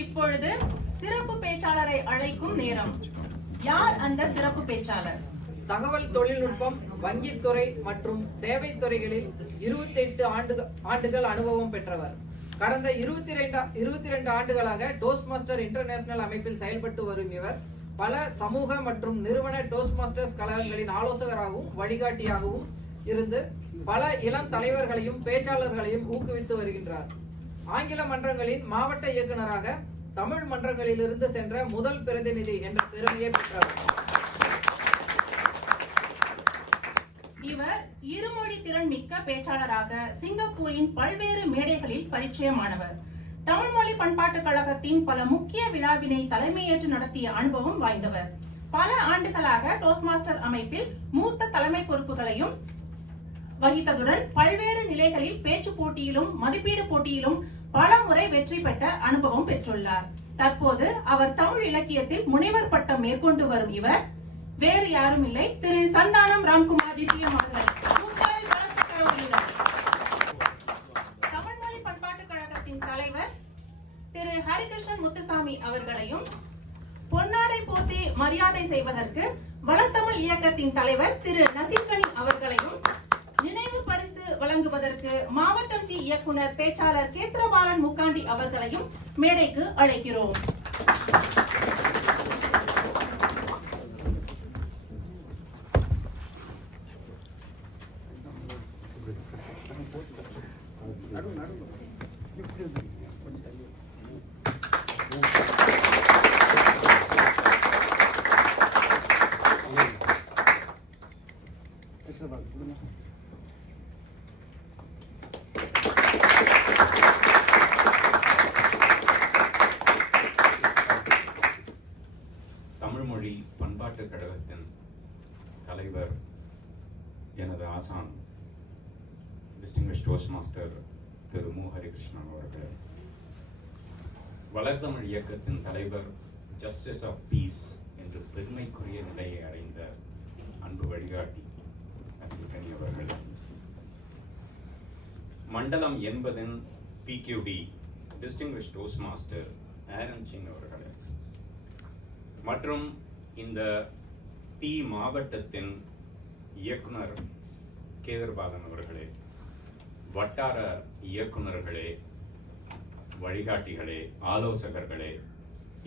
இப்பொழுது சிறப்பு பேச்சாளரை அழைக்கும் நேரம். யார் அந்த சிறப்பு பேச்சாளர்? தகவல் தொழில்நுட்பம், வங்கித்துறை மற்றும் சேவை துறைகளில் 28 ஆண்டுகள் அனுபவம் பெற்றவர். கடந்த 22 ஆண்டுகளாக டோஸ்ட் மாஸ்டர் இன்டர்நேஷனல் அமைப்பில் செயல்பட்டு வரும் இவர் பல சமூக மற்றும் நிறுவன டோஸ்ட் மாஸ்டர்ஸ் கழகங்களின் ஆலோசகராகவும் வழிகாட்டியாகவும் இருந்து பல இளம் தலைவர்களையும் பேச்சாளர்களையும் ஊக்குவித்து வருகின்றார். ஆங்கில மன்றங்களின் மாவட்ட இயக்குநராக தமிழ் மன்றங்களிலிருந்து சென்ற முதல் பிரதிநிதி என்ற பெருமையை பெற்றவர். இவர் இருமொழி திறன் மிக்க பேச்சாளராக சிங்கப்பூரின் பல்வேறு மேடைகளில் பரிச்சயமானவர். தமிழ் மொழி பண்பாட்டு கழகத்தின் பல முக்கிய விழாவினை தலைமையேற்று நடத்திய அனுபவம் வாய்ந்தவர். பல ஆண்டுகளாக டோஸ்ட் மாஸ்டர் அமைப்பில் மூத்த தலைமை பொறுப்புகளையும் வகித்ததுடன் பல்வேறு நிலைகளில் பேச்சு போட்டியிலும் மதிப்பீடு போட்டியிலும் பல முறை வெற்றி பெற்ற அனுபவம் பெற்றுள்ளார். தற்போது அவர் தமிழ் இலக்கியத்தில் முனைவர் பட்டம் மேற்கொண்டு வரும் இவர் வேறு யாரும் இல்லை, திரு சந்தானம் ராம்குமார் ஜிடிஎம் அவர்கள். தமிழ் மொழி பண்பாட்டு கழகத்தின் தலைவர் திரு ஹரிகிருஷ்ணன் முத்துசாமி அவர்களையும் பொன்னாடை போர்த்தி மரியாதை செய்வதற்கு வளர்த்தமிழ் இயக்கத்தின் தலைவர் திரு நசீர்கனி அவர்களையும் நினைவு பரிசு வழங்குவதற்கு மாவட்டம் ஜி இயக்குனர் பேச்சாளர் கேத்ரபாலன் முக்காண்டி அவர்களையும் மேடைக்கு அழைக்கிறோம். தமிழ் மொழி பண்பாட்டு கழகத்தின் தலைவர், எனது ஆசான் டிஸ்டிங்விஷ்ட் டோஸ்ட் மாஸ்டர் திரு மு. ஹரிகிருஷ்ணன் அவர்கள், வளர்த்தமிழ் இயக்கத்தின் தலைவர், ஜஸ்டிஸ் ஆஃப் பீஸ் என்று பெருமைக்குரிய நிலையை அடைந்த அன்பு வழிகாட்டி நசீர்கனி அவர்கள், மண்டலம் 80 PQD distinguished toast master Aaron Singh அவர்கள் மற்றும் இந்த டி மாவட்டத்தின் இயக்குனர் கேதர்பாலன் அவர்களே, வட்டார இயக்குநர்களே, வழிகாட்டிகளே, ஆலோசகர்களே,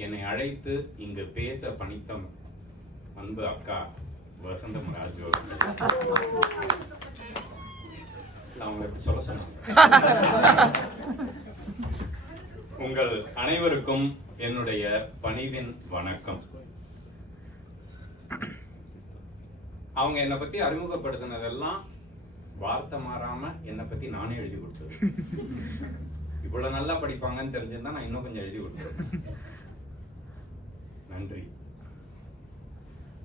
என்னை அழைத்து இங்கு பேச பணித்த அன்பு அக்கா வசந்தம் ராஜு அவங்களுக்கு சொல்ல சொன்னாங்க. உங்கள் அனைவருக்கும் என்னுடைய பணிவின் வணக்கம். அவங்க என்னை பத்தி அறிமுகப்படுத்தினதெல்லாம் வார்த்தை மாறாம என்னை பத்தி நானே எழுதி கொடுத்தது. இவ்வளவு நல்லா படிப்பாங்கன்னு தெரிஞ்சிருந்தா நான் இன்னும் கொஞ்சம் எழுதி கொடுத்தேன். நன்றி.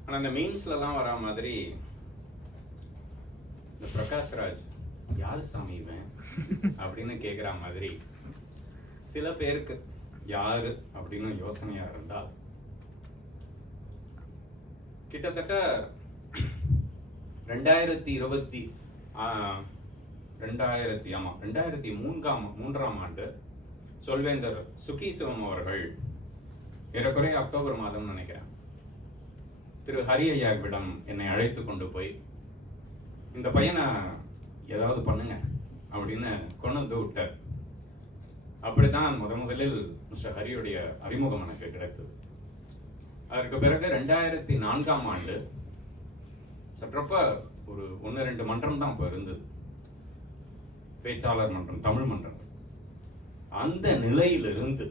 ஆனா இந்த மீம்ஸ்ல எல்லாம் வரா மாதிரி இந்த பிரகாஷ்ராஜ் யாரு சாமி இவன் அப்படின்னு கேக்குற மாதிரி சில பேருக்கு யாரு அப்படின்னு யோசனையா இருந்தால், கிட்டத்தட்ட 2003ஆம் ஆண்டு சொல்வேந்தர் சுகி சிவம் அவர்கள் ஏறக்குறைய அக்டோபர் மாதம் நினைக்கிறேன், திரு ஹரி ஐயாவிடம் என்னை அழைத்து கொண்டு போய் இந்த பையனை ஏதாவது பண்ணுங்க அப்படின்னு கொண்டு வந்து விட்டார். அப்படித்தான் முதலில் மிஸ்டர் ஹரியுடைய அறிமுகம் எனக்கு கிடைத்தது. அதற்கு பிறகு 2004ஆம் ஆண்டு சற்றப்ப ஒரு 1-2 மன்றம் தான் இப்போ இருந்தது, பேச்சாளர் மன்றம், தமிழ் மன்றம். அந்த நிலையிலிருந்து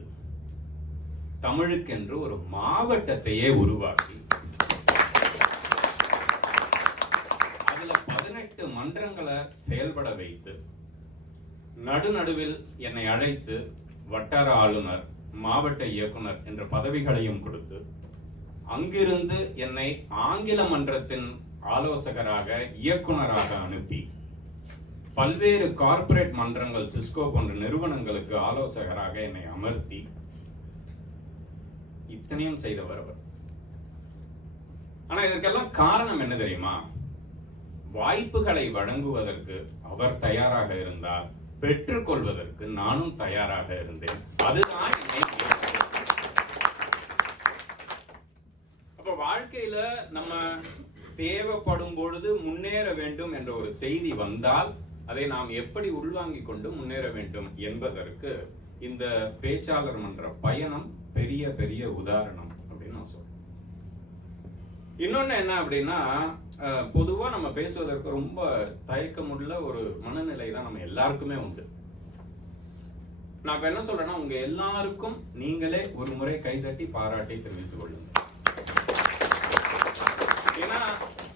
தமிழுக்கென்று ஒரு மாவட்டத்தையே உருவாக்கி அதுல 18 மன்றங்களை செயல்பட வைத்து நடுநடுவில் என்னை அழைத்து வட்டார ஆளுநர், மாவட்ட இயக்குனர் என்ற பதவிகளையும் கொடுத்து அங்கிருந்து என்னை ஆங்கில மன்றத்தின் ஆலோசகராக, இயக்குனராக அனுப்பி பல்வேறு கார்ப்பரேட் மன்றங்கள், சிஸ்கோ போன்ற நிறுவனங்களுக்கு ஆலோசகராக என்னை அமர்த்தி இத்தனையும் செய்தவர் அவர். ஆனா இதற்கெல்லாம் காரணம் என்ன தெரியுமா? வாய்ப்புகளை வழங்குவதற்கு அவர் தயாராக இருந்தார், பெற்றுக்கொள்வதற்கு நானும் தயாராக இருந்தேன். அதுதான் என்னை வாழ்க்கையில நம்ம தேவைப்படும் பொழுது முன்னேற வேண்டும் என்ற ஒரு செய்தி வந்தால் அதை நாம் எப்படி உள்வாங்கிக் கொண்டு முன்னேற வேண்டும் என்பதற்கு இந்த பேச்சாளர் மன்ற பயணம் பெரிய பெரிய உதாரணம் அப்படின்னு நான் சொல்றேன். இன்னொன்னு என்ன அப்படின்னா, பொதுவா நம்ம பேசுவதற்கு ரொம்ப தயக்கமுள்ள ஒரு மனநிலை தான் நம்ம எல்லாருக்குமே உண்டு. நான் இப்ப என்ன சொல்றேன்னா, உங்க எல்லாருக்கும் நீங்களே ஒரு முறை கைதட்டி பாராட்டி தெரிவித்துக் கொள்ளுங்க. ஏன்னா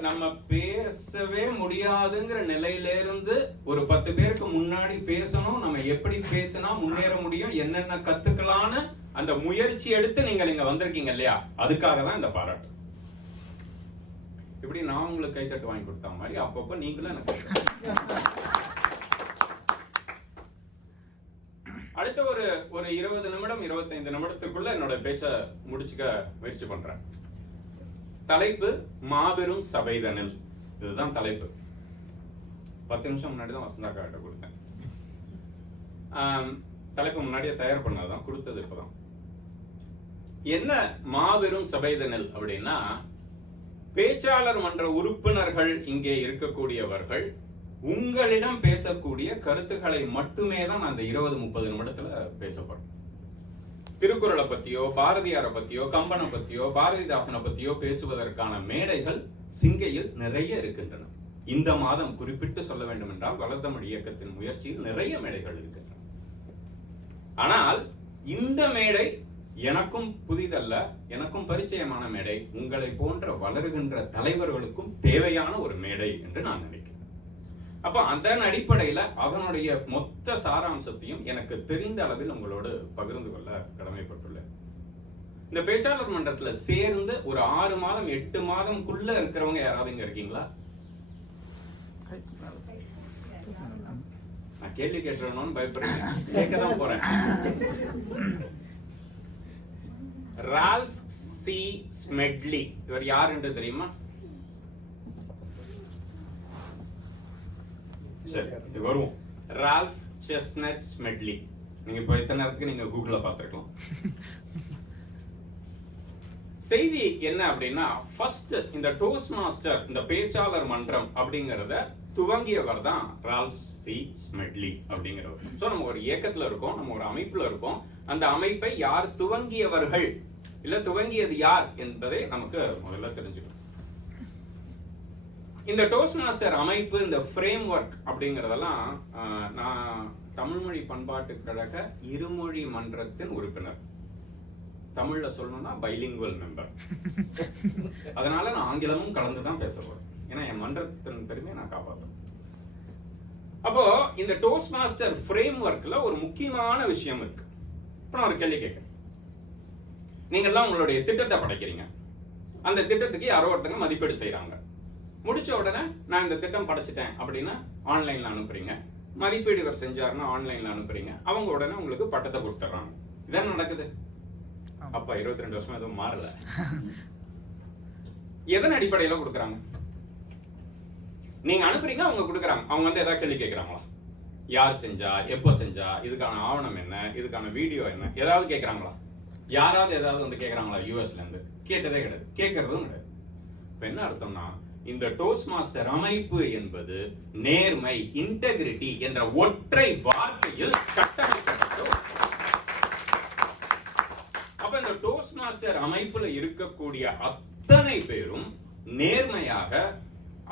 நம்ம பேசவே முடியாதுங்கிற நிலையில இருந்து ஒரு 10 பேருக்கு முன்னாடி பேசணும், நம்ம எப்படி பேசினா முன்னேற முடியும், என்னென்ன கத்துக்கலான்னு அந்த முயற்சி எடுத்து நீங்கள் இங்க வந்திருக்கீங்க இல்லையா, அதுக்காக தான் இந்த பாராட்டு. இப்படி நான் உங்களுக்கு கைத்தட்டு வாங்கி கொடுத்த மாதிரி அப்பப்போ நீங்களும் எனக்கு அடுத்த ஒரு 20 நிமிடம் 25 நிமிடத்துக்குள்ள என்னோட பேச்ச முடிச்சுக்க முயற்சி பண்றேன். தலைப்பு மாபெரும் சபைதனில். இதுதான் தலைப்பு. 10 நிமிஷம் முன்னாடி தான் வசந்தாக்கா கிட்ட கொடுத்தேன். தலைப்பு முன்னாடியே தயார் பண்ணாதான், கொடுத்தது இப்பதான். என்ன மாபெரும் சபைதனில் அப்படின்னா, பேச்சாளர் மன்ற உறுப்பினர்கள் இங்கே இருக்கக்கூடியவர்கள் உங்களிடம் பேசக்கூடிய கருத்துக்களை மட்டுமே தான் அந்த 20-30 நிமிடத்துல பேசப்படும். திருக்குறளை பத்தியோ, பாரதியாரை பத்தியோ, கம்பனை பத்தியோ, பாரதிதாசனை பத்தியோ பேசுவதற்கான மேடைகள் சிங்கையில் நிறைய இருக்கின்றன. இந்த மாதம் குறிப்பிட்டு சொல்ல வேண்டும் என்றால் வளர்தமிழ் இயக்கத்தின் முயற்சியில் நிறைய மேடைகள் இருக்கின்றன. ஆனால் இந்த மேடை எனக்கும் புதிதல்ல, எனக்கும் பரிச்சயமான மேடை. உங்களை போன்ற வளருகின்ற தலைவர்களுக்கும் தேவையான ஒரு மேடை என்று நான் நினைக்கிறேன். அப்ப அதன் அடிப்படையில அதனுடைய மொத்த சாராம்சத்தையும் எனக்கு தெரிந்த அளவில் உங்களோடு பகிர்ந்து கொள்ள கடமைப்பட்டுள்ளேன். இந்த பேச்சாளர் மன்றத்துல சேர்ந்து ஒரு 6 மாதம் 8 மாதம்குள்ள இருக்கிறவங்க யாராவது இங்க இருக்கீங்களா? நான் கேள்வி கேட்டுறேன்னு பயப்படுறேன், கேட்கதான் போறேன். ரால்ஃப் சி ஸ்மெட்லி, இவர் யார் என்று தெரியுமா? சரி, வருவோம். Ralph Chesnut Smedley. நீங்க இப்ப இத்தனை நேரத்துக்கு நீங்க கூகுள்ல பாத்துருக்கலாம். செய்தி என்ன அப்படின்னா, ஃபர்ஸ்ட் இந்த டோஸ்ட் மாஸ்டர், இந்த பேச்சாளர் மன்றம் அப்படிங்கறத துவங்கியவர் தான் ரால்ஃப் சி ஸ்மெட்லி அப்படிங்கிறவர். சோ நம்ம ஒரு இயக்கத்துல இருக்கோம், நம்ம ஒரு அமைப்புல இருக்கோம். அந்த அமைப்பை யார் துவங்கியவர்கள், இல்ல துவங்கியது யார் என்பதை நமக்கு முதல்ல தெரிஞ்சுக்கணும். இந்த டோஸ்ட் மாஸ்டர் அமைப்பு, இந்த ஃப்ரேம் ஒர்க் அப்படிங்கறதெல்லாம், நான் தமிழ்மொழி பண்பாட்டு கழக இருமொழி மன்றத்தின் உறுப்பினர். தமிழ்ல சொல்லணும்னா பைலிங்குவல் மெம்பர். அதனால நான் ஆங்கிலமும் கலந்துதான் பேச போறேன். ஏன்னா என் மன்றத்தின் பெருமையை நான் காப்பாற்றேன். அப்போ இந்த டோஸ்ட் மாஸ்டர் ஃப்ரேம் ஒர்க்ல ஒரு முக்கியமான விஷயம் இருக்கு. இப்ப நான் ஒரு கேள்வி கேட்கிறேன். நீங்க எல்லாம் உங்களுடைய திட்டத்தை படைக்கிறீங்க. அந்த திட்டத்துக்கு யாரோ ஒருத்தங்க மதிப்பீடு செய்யறாங்க. முடிச்ச உடனே நான் இந்த திட்டம் படைச்சிட்டேன் அப்படின்னு ஆன்லைன்ல அனுப்புறீங்க. மதிப்பீடு இவர் செஞ்சாருன்னா ஆன்லைன்ல அனுப்புறீங்க. அவங்க உடனே உங்களுக்கு பட்டத்தை கொடுத்துறாங்க. இதான் நடக்குது. அப்ப 22 வருஷம் எதுவும் மாறல. எதன் அடிப்படையில கொடுக்குறாங்க? நீங்க அனுப்புறீங்க, அவங்க கொடுக்குறாங்க. அவங்க வந்து ஏதாவது கேள்வி கேட்கறாங்களா? யார் செஞ்சா, எப்போ செஞ்சா, இதுக்கான ஆவணம் என்ன, இதுக்கான வீடியோ என்ன, ஏதாவது கேட்கறாங்களா? யாராவது ஏதாவது வந்து கேட்கறாங்களா? யூஎஸ்ல இருந்து கேட்டதே கிடையாது, கேட்கறதும் கிடையாது. இப்ப என்ன அர்த்தம்னா, இந்த டோஸ்ட் மாஸ்டர் அமைப்பு என்பது நேர்மை, இன்டெகிரிட்டி என்ற ஒற்றை வார்த்தையில் கட்டமைக்கப்பட்டது. அப்ப இந்த டோஸ்ட் மாஸ்டர் அமைப்புல இருக்கக்கூடிய அத்தனை பேரும் நேர்மையாக,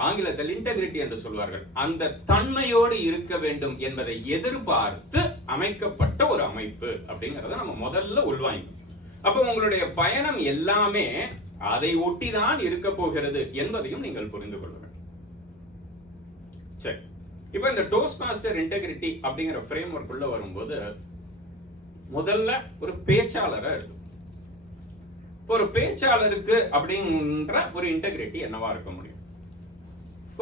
ஆங்கிலத்தில் இன்டெகிரிட்டி என்று சொல்வார்கள், அந்த தன்மையோடு இருக்க வேண்டும் என்பதை எதிர்பார்த்து அமைக்கப்பட்ட ஒரு அமைப்பு அப்படிங்கறத நம்ம முதல்ல உள்வாங்கணும். அப்ப உங்களுடைய பயணம் எல்லாமே அதை ஒட்டிதான் இருக்க போகிறது என்பதையும் நீங்கள் புரிந்து கொள்ள வேண்டும். சரி, இப்ப இந்த டோஸ்ட் மாஸ்டர் இன்டெகிரிட்டி அப்படிங்கிற ஃப்ரேம் ஒர்க் உள்ள வரும்போது முதல்ல ஒரு பேச்சாளரை எடுத்து, ஒரு பேச்சாளருக்கு அப்படின்ற ஒரு இன்டெகிரிட்டி என்னவா இருக்க முடியும்?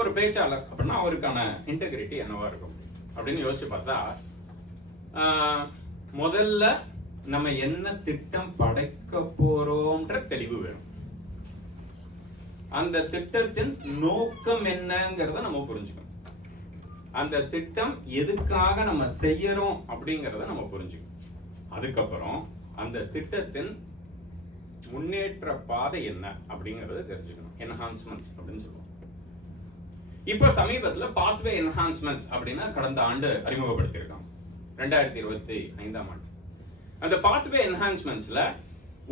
ஒரு பேச்சாளர் அப்படின்னா அவருக்கான இன்டெகிரிட்டி என்னவா இருக்கும் அப்படின்னு யோசிச்சு பார்த்தா, முதல்ல நம்ம என்ன திட்டம் படைக்க போறோம்ன்ற தெளிவு வேணும். அந்த திட்டத்தின் நோக்கம் என்னங்கிறத நம்ம புரிஞ்சுக்கணும். அந்த திட்டம் எதுக்காக நம்ம செய்யறோம் அப்படிங்கறத நம்ம புரிஞ்சுக்கணும். அதுக்கப்புறம் அந்த திட்டத்தின் முன்னேற்ற பாதை என்ன அப்படிங்கறத தெரிஞ்சுக்கணும். என்ஹான்ஸ்மெண்ட்ஸ் அப்படின்னு சொல்லுவோம். இப்போ சமீபத்துல பாத்வே என்ஹான்ஸ்மெண்ட்ஸ் அப்படின்னா கடந்த ஆண்டு அறிமுகப்படுத்தியிருக்காங்க, 2025ஆம் ஆண்டு. அந்த பாத்வே என்ஹான்ஸ்மெண்ட்ஸ்ல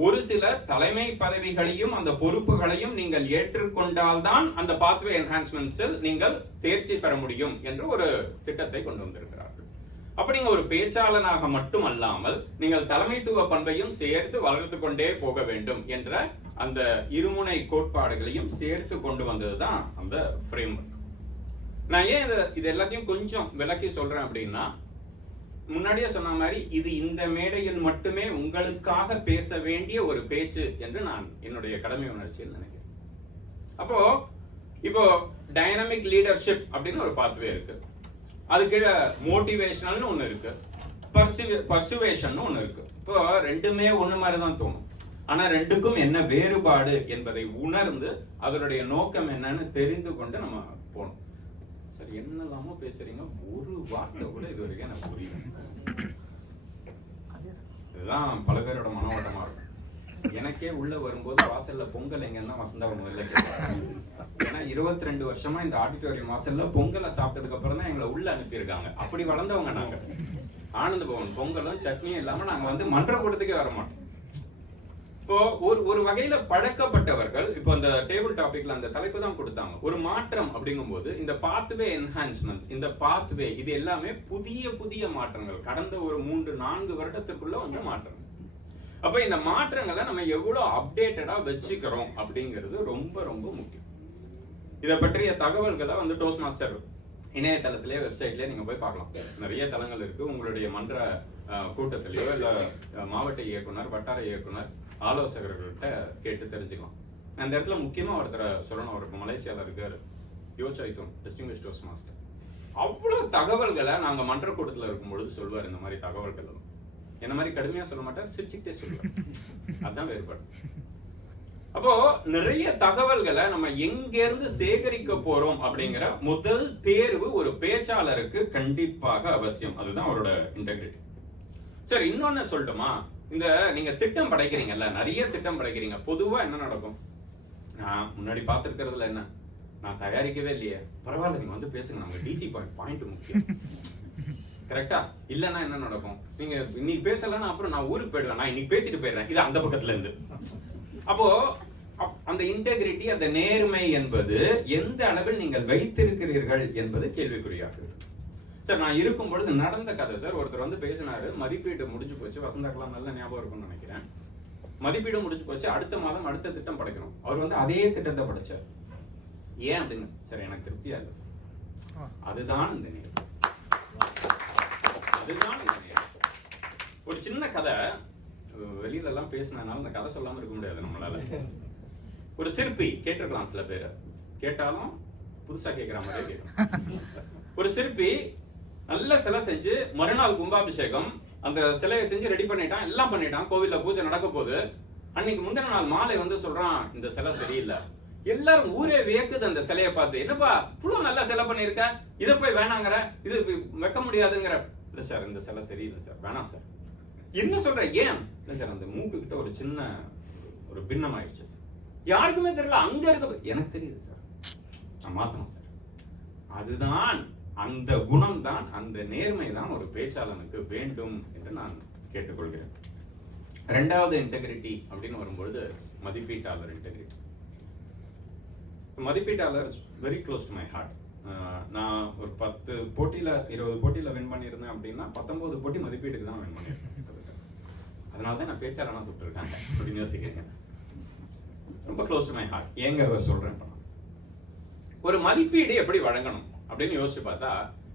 ஒரு சில தலைமை பதவிகளையும் அந்த பொறுப்புகளையும் நீங்கள் ஏற்றுக்கொண்டால்தான் அந்த பாத்வே என்ஹான்ஸ்மெண்ட்ஸில் நீங்கள் தேர்ச்சி பெற முடியும் என்று ஒரு திட்டத்தை கொண்டு வந்திருக்கிறார்கள். அப்ப நீங்க ஒரு பேச்சாளனாக மட்டுமல்லாமல் நீங்கள் தலைமைத்துவ பண்பையும் சேர்த்து வளர்த்து கொண்டே போக வேண்டும் என்ற அந்த இருமுனை கோட்பாடுகளையும் சேர்த்து கொண்டு வந்ததுதான் அந்த ஃப்ரேம்வொர்க். நான் ஏன் இது எல்லாத்தையும் கொஞ்சம் விளக்கி சொல்றேன் அப்படின்னா, முன்னாடியே சொன்ன மாதிரி இது இந்த மேடையில் மட்டுமே உங்களுக்காக பேச வேண்டிய ஒரு பேச்சு என்று நான் என்னுடைய கடமை உணர்ச்சியில் நினைக்கிறேன். அப்போ இப்போ டைனமிக் லீடர்ஷிப் அப்படின்னு ஒரு பாத்வே இருக்கு, அது கீழே மோட்டிவேஷனல்னு ஒண்ணு இருக்கு, பர்சுவேஷன் ஒண்ணு இருக்கு. இப்போ ரெண்டுமே ஒண்ணு மாதிரி தான் தோணும், ஆனா ரெண்டுக்கும் என்ன வேறுபாடு என்பதை உணர்ந்து அதனுடைய நோக்கம் என்னன்னு தெரிந்து கொண்டு நம்ம போகணும். சரி, என்னெல்லாமோ பேசுறீங்க, ஒரு வார்த்தை கூட இது வரைக்கும் எனக்கு புரியல. இதுதான் பல பேரோட மன ஓட்டமா இருக்கும். எனக்கே உள்ள வரும்போது வாசல்ல பொங்கல் எங்கன்னா வசந்தா முதல்ல கேட்பாங்க. ஏன்னா 22 வருஷமா இந்த ஆடிட்டோரியம் வாசல்ல பொங்கலை சாப்பிட்டதுக்கு அப்புறம் தான் எங்களை உள்ள அனுப்பியிருக்காங்க. அப்படி வளர்ந்தவங்க நாங்க. ஆனந்த பவன் பொங்கலும் சட்னியும் இல்லாம நாங்க வந்து மன்ற கூட்டத்துக்கே வர மாட்டோம். இப்போ ஒரு வகையில பழக்கப்பட்டவர்கள் இப்போ அந்த டேபிள் டாபிக்ல அந்த தலைப்பு தான் கொடுத்தாங்க. ஒரு மாற்றம் அப்படிங்கும்போது இந்த பாத்வே என்ஹான்ஸ்மெண்ட்ஸ், இந்த பாத்வே இது எல்லாமே புதிய புதிய மாற்றங்கள், கடந்த ஒரு 3-4 வருடத்துக்குள்ள வந்து மாற்றங்கள். அப்ப இந்த மாற்றங்களை நம்ம எவ்வளவு அப்டேட்டடா வச்சுக்கிறோம் அப்படிங்கிறது ரொம்ப ரொம்ப முக்கியம். இதை பற்றிய தகவல்களை வந்து டோஸ்ட் மாஸ்டர் இணையதளத்திலேயே வெப்சைட்லயே நீங்க போய் பார்க்கலாம். நிறைய தளங்கள் இருக்கு. உங்களுடைய மன்ற கூட்டத்திலேயோ இல்ல மாவட்ட இயக்குனர், வட்டார இயக்குனர், ஆலோசகர்கள்ட்ட கேட்டு தெரிஞ்சுக்கலாம். அந்த இடத்துல முக்கியமா ஒருத்தரை சொல்லணும், அவருக்கு மலேசியால இருக்காரு, யோசாய்த்தோம் டிஸ்டிங்விஷ்ட் டோஸ்ட் மாஸ்டர். அவ்வளவு தகவல்களை நாங்க மன்ற கூட்டத்துல இருக்கும் பொழுது சொல்வார். இந்த மாதிரி தகவல்கள் என்ன மாதிரி கடுமையா சொல்ல மாட்டார், சிரிச்சுக்கிட்டே சொல்லுவார். அதுதான் வேறுபாடு. அப்போ நிறைய தகவல்களை நம்ம எங்க இருந்து சேகரிக்க போறோம் அப்படிங்கிற முதல் தேர்வு ஒரு பேச்சாளருக்கு கண்டிப்பாக அவசியம். அதுதான் அவரோட இன்டெகிரிட்டி. சரி, இன்னொன்னு சொல்லட்டுமா? இந்த நீங்க திட்டம் படைக்கிறீங்கல்ல, நிறைய திட்டம் படைக்கிறீங்க, பொதுவா என்ன நடக்கும்? நான் முன்னாடி பார்த்திருக்கிறதுல என்ன, நான் தயாரிக்கவே இல்லையே, பரவாயில்ல நீங்க வந்து பேசுங்க, நமக்கு டிசி பாயிண்ட் முக்கியம். கரெக்டா? இல்லன்னா என்ன நடக்கும்? நீங்க இன்னைக்கு பேசலன்னா அப்புறம் நான் ஊருக்கு போயிடுவேன், நான் இன்னைக்கு பேசிட்டு போயிடுறேன், இது அந்த பக்கத்துல இருந்து. அப்போ அந்த இன்டெகிரிட்டி, அந்த நேர்மை என்பது எந்த அளவில் நீங்கள் வைத்திருக்கிறீர்கள் என்பது கேள்விக்குறியாக. சார், நான் இருக்கும் பொழுது நடந்த கதை சார். ஒருத்தர் வந்து பேசினாரு, மதிப்பீடு முடிஞ்சு போச்சு, வசந்தாக்கெல்லாம் நல்ல ஞாபகம் இருக்கும்னு நினைக்கிறேன். மதிப்பீடு முடிஞ்சு போச்சு, அடுத்த மாதம் அடுத்த திட்டம் படைக்கணும். அவர் வந்து அதே திட்டத்தை படைச்சார். ஏன் அப்படின்னு சார், எனக்கு திருப்தியா இல்லை சார். அதுதான் இந்த நேரம், அதுதான் இந்த நேரம். ஒரு சின்ன கதை, வெளியில எல்லாம் பேசினாலும் அந்த கதை சொல்லாம இருக்க முடியாது நம்மளால. ஒரு சிற்பி, கேட்டிருக்கலாம் சில பேர், கேட்டாலும் புதுசா கேட்கிற மாதிரியே கேட்கணும். ஒரு சிற்பி நல்ல சிலை செஞ்சு மறுநாள் கும்பாபிஷேகம், அந்த சிலையை செஞ்சு ரெடி பண்ணிட்டான், எல்லாம் பண்ணிட்டான், கோவில்ல பூஜை நடக்க போது. அன்னைக்கு முந்தின நாள் மாலை வந்து சொல்றான், இந்த சிலை சரியில்லை. எல்லாரும் ஊரே வியக்குது அந்த சிலையை பார்த்து. என்னப்பா இவ்வளவு நல்ல சிலை பண்ணிருக்க, இதை போய் வேணாங்கிற, இது வைக்க முடியாதுங்கிற. இல்ல சார், இந்த சிலை சரியில்லை சார், வேணாம் சார். என்ன சொல்ற, ஏன்? இல்ல சார், அந்த மூக்கு கிட்ட ஒரு சின்ன ஒரு பின்னம் ஆயிடுச்சு சார், யாருக்குமே தெரியல, அங்க இருக்க. எனக்கு தெரியுது சார், நான் மாத்தணும் சார். அதுதான் அந்த குணம் தான், அந்த நேர்மை தான் ஒரு பேச்சாளனுக்கு வேண்டும் என்று நான் கேட்டுக்கொள்கிறேன். இரண்டாவது இன்டெகிரிட்டி அப்படின்னு வரும்பொழுது மதிப்பீட்டாளர் இன்டெகிரிட்டி. மதிப்பீட்டாளர் very close to my heart. நான் ஒரு 10 போட்டியில 20 போட்டியில வின் பண்ணியிருந்தேன் அப்படின்னா 19 போட்டி மதிப்பீட்டுக்கு தான் வின் பண்ணியிருக்கேன். அதனாலதான் நான் பேச்சாளனா கூப்பிட்டுருக்காங்க அப்படின்னு யோசிக்கிறேன். ரொம்ப க்ளோஸ் டு மை ஹார்ட். ஏங்கிறத சொல்றேன். ஒரு மதிப்பீடு எப்படி வழங்கணும் அப்படின்னு யோசிச்சு பார்த்தா,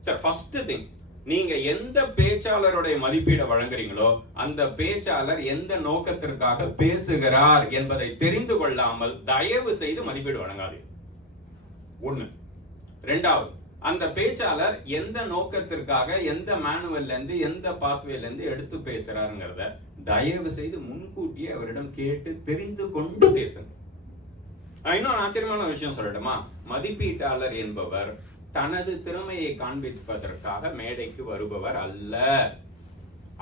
சார், ஃபர்ஸ்ட் திங், நீங்க எந்த பேச்சாளருடைய மதிப்பீடை வழங்குறீங்களோ அந்த பேச்சாளர் எந்த நோக்கத்திற்காக பேசுகிறார் என்பதை தெரிந்து கொள்ளாமல் தயவு செய்து மதிப்பீடு வழங்காது. ஒண்ணு. ரெண்டாவது, அந்த பேச்சாளர் எந்த நோக்கத்திற்காக, எந்த மேனுவல்ல இருந்து, எந்த பாத்வேல இருந்து எடுத்து பேசுறாருங்கிறத தயவு செய்து முன்கூட்டியே அவரிடம் கேட்டு தெரிந்து கொண்டு பேசுங்க. இன்னொரு ஆச்சரியமான விஷயம் சொல்லட்டுமா? மதிப்பீட்டாளர் என்பவர் தனது திறமையை காண்பிப்பதற்காக மேடைக்கு வருபவர் அல்ல.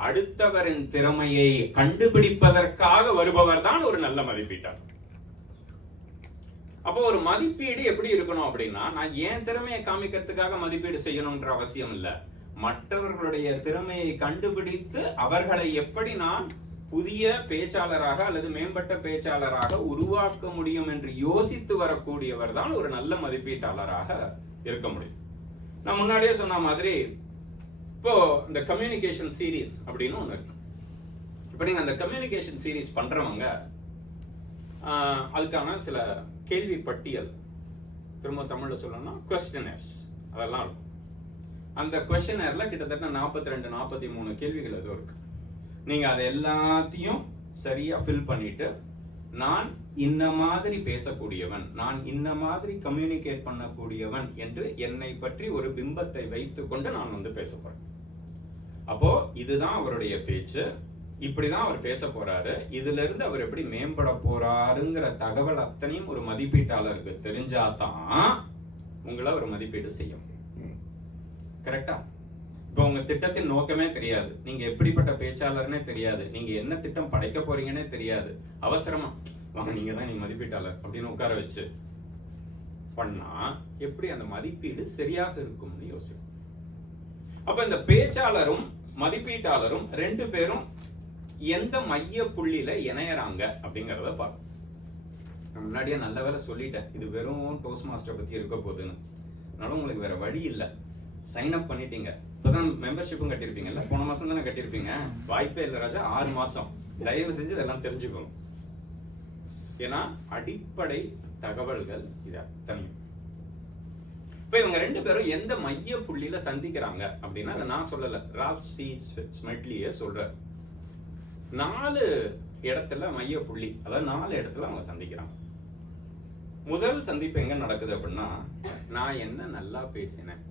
அடுத்தவரின் திறமையை கண்டுபிடிப்பதற்காக வருபவர் தான் ஒரு நல்ல மதிப்பீட்டாளர். அப்போ ஒரு மதிப்பீடு எப்படி இருக்கணும் அப்படின்னா, நான் ஏன் திறமையை காமிக்கிறதுக்காக மதிப்பீடு செய்யணும்ன்ற அவசியம் இல்ல. மற்றவர்களுடைய திறமையை கண்டுபிடித்து அவர்களை எப்படி நான் புதிய பேச்சாளராக அல்லது மேம்பட்ட பேச்சாளராக உருவாக்க முடியும் என்று யோசித்து வரக்கூடியவர் தான் ஒரு நல்ல மதிப்பீட்டாளராக இருக்க முடியும். நான் முன்னாடியே சொன்ன மாதிரி இப்போ இந்த கம்யூனிகேஷன் சீரீஸ் அப்படின்னு ஒண்ணு இருக்கு. இப்ப நீங்க அந்த கம்யூனிகேஷன் சீரீஸ் பண்றவங்க அதுக்கான சில கேள்வி பட்டியல், திரும்ப தமிழ்ல சொல்லணும்னா கொஸ்டினர்ஸ், அதெல்லாம் இருக்கும். அந்த கொஸ்டினர்ல கிட்டத்தட்ட 42-43 கேள்விகள் ஏதோ இருக்கு. நீங்க அதை எல்லாத்தையும் சரியா ஃபில் பண்ணிட்டு, நான் இந்த மாதிரி பேசக்கூடியவன், நான் இந்த மாதிரி கம்யூனிகேட் பண்ணக்கூடியவன் என்று என்னை பற்றி ஒரு பிம்பத்தை வைத்துக் கொண்டு நான் பேச போறேன். அப்போ இதுதான் அவருடைய பேச்சு, இப்படிதான் அவர் பேச போறாரு, இதுல இருந்து அவர் எப்படி மேம்பட போறாருங்கிற தகவல் அத்தனையும் ஒரு மதிப்பீட்டாளருக்கு தெரிஞ்சாதான் உங்களை ஒரு மதிப்பீடு செய்ய முடியும். கரெக்டா? இப்ப உங்க திட்டத்தின் நோக்கமே தெரியாது, நீங்க எப்படிப்பட்ட பேச்சாளர்னே தெரியாது, நீங்க என்ன திட்டம் படைக்க போறீங்கன்னே தெரியாது, அவசரமா வாங்க நீங்க தான் நீங்க மதிப்பீட்டாளர் அப்படின்னு உட்கார வச்சு பண்ணா எப்படி அந்த மதிப்பீடு சரியாக இருக்கும்னு யோசிக்கும். அப்ப இந்த பேச்சாளரும் மதிப்பீட்டாளரும் ரெண்டு பேரும் எந்த மைய புள்ளியில இணையறாங்க அப்படிங்கறத பார்ப்போம். முன்னாடியே நல்ல வேலை சொல்லிட்டேன், இது வெறும் டோஸ்ட் மாஸ்டர் பத்தி இருக்க போகுதுன்னு. அதனால உங்களுக்கு வேற வழி இல்ல, சைன் அப் பண்ணிட்டீங்க, இப்பதான் மெம்பர்ஷிப்பும் கட்டிருப்பீங்கல்ல, போன மாசம் தானே கட்டிருப்பீங்க, வாய்ப்பே இல்ல ராஜா, 6 மாசம் தயவு செஞ்சு இதெல்லாம் தெரிஞ்சுக்கணும். ஏன்னா அடிப்படை தகவல்கள் இது அத்தனையும். இப்ப இவங்க ரெண்டு பேரும் எந்த மைய புள்ளியில சந்திக்கிறாங்க அப்படின்னா, அதை நான் சொல்லல, ரால்ஃப் சி ஸ்மெட்லியே சொல்ற. 4 இடத்துல மைய புள்ளி, அதாவது 4 இடத்துல அவங்க சந்திக்கிறாங்க. முதல் சந்திப்பு எங்க நடக்குது அப்படின்னா, நான் என்ன நல்லா பேசினேன்.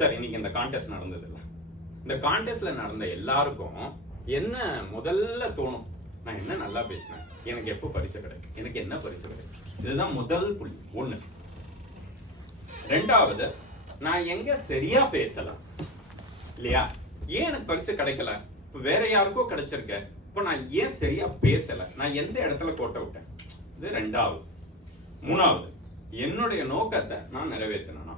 சரி, இன்னைக்கு இந்த கான்டெஸ்ட் நடந்தது இல்ல, இந்த கான்டெஸ்ட்ல நடந்த எல்லாருக்கும் என்ன முதல்ல தோணும், நான் என்ன நல்லா பேசினேன், எனக்கு எப்போ பரிசு கிடைக்கும், எனக்கு என்ன பரிசு கிடைக்கும். இதுதான் முதல் புள்ளி. 1. 2வது, நான் எங்க சரியா பேசலாம் இல்லையா, ஏன் எனக்கு பரிசு கிடைக்கல, இப்ப வேற யாருக்கோ கிடைச்சிருக்க, இப்ப நான் ஏன் சரியா பேசல, நான் எந்த இடத்துல கோட்டை விட்டேன். இது 2வது. 3வது, என்னுடைய நோக்கத்தை நான் நிறைவேற்றினா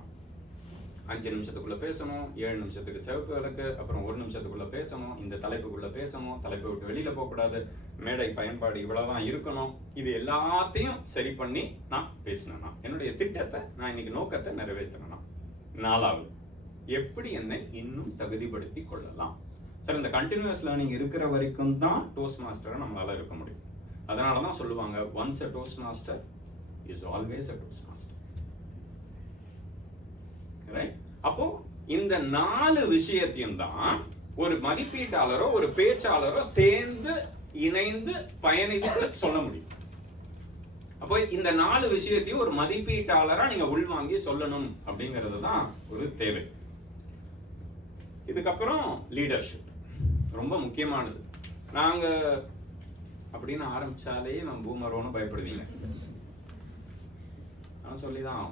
5 நிமிஷத்துக்குள்ள பேசணும், 7 நிமிஷத்துக்கு சிவப்பு விளக்கு, அப்புறம் 1 நிமிஷத்துக்குள்ள பேசணும், இந்த தலைப்புக்குள்ள பேசணும், தலைப்பை விட்டு வெளியில போக கூடாது, மேடை பயன்பாடு இவ்வளவுதான் இருக்கணும். இது எல்லாத்தையும் சரி பண்ணி நான் பேசினேன்னா என்னுடைய திட்டத்தை, நான் இன்னைக்கு நோக்கத்தை நிறைவேற்றினா. 4வது, எப்படி என்னை இன்னும் தகுதிப்படுத்தி கொள்ளலாம். சார், இந்த கண்டினியூஸ் லேர்னிங் இருக்கிற வரைக்கும் தான் டோஸ்ட் மாஸ்டரை நம்மளால இருக்க முடியும். அதனாலதான் சொல்லுவாங்க, once a toast master is always a toast master. அப்போ இந்த 4 விஷயத்தையும் தான் ஒரு மதிப்பீட்டாளரோ ஒரு பேச்சாளரோ சேர்ந்து இணைந்து பயணித்து சொல்ல முடியும். அப்போ இந்த 4 விஷயத்தையும் ஒரு மதிப்பீட்டாளரா நீங்க உள்வாங்கி சொல்லணும் அப்படிங்கிறது தான் ஒரு தேவை. இதுக்கப்புறம் லீடர்ஷிப் ரொம்ப முக்கியமானது. நாங்க அப்படின்னு ஆரம்பிச்சாலே நம்ம பூமரோன்னு பயப்படுவீங்க. நான் சொல்லிதான்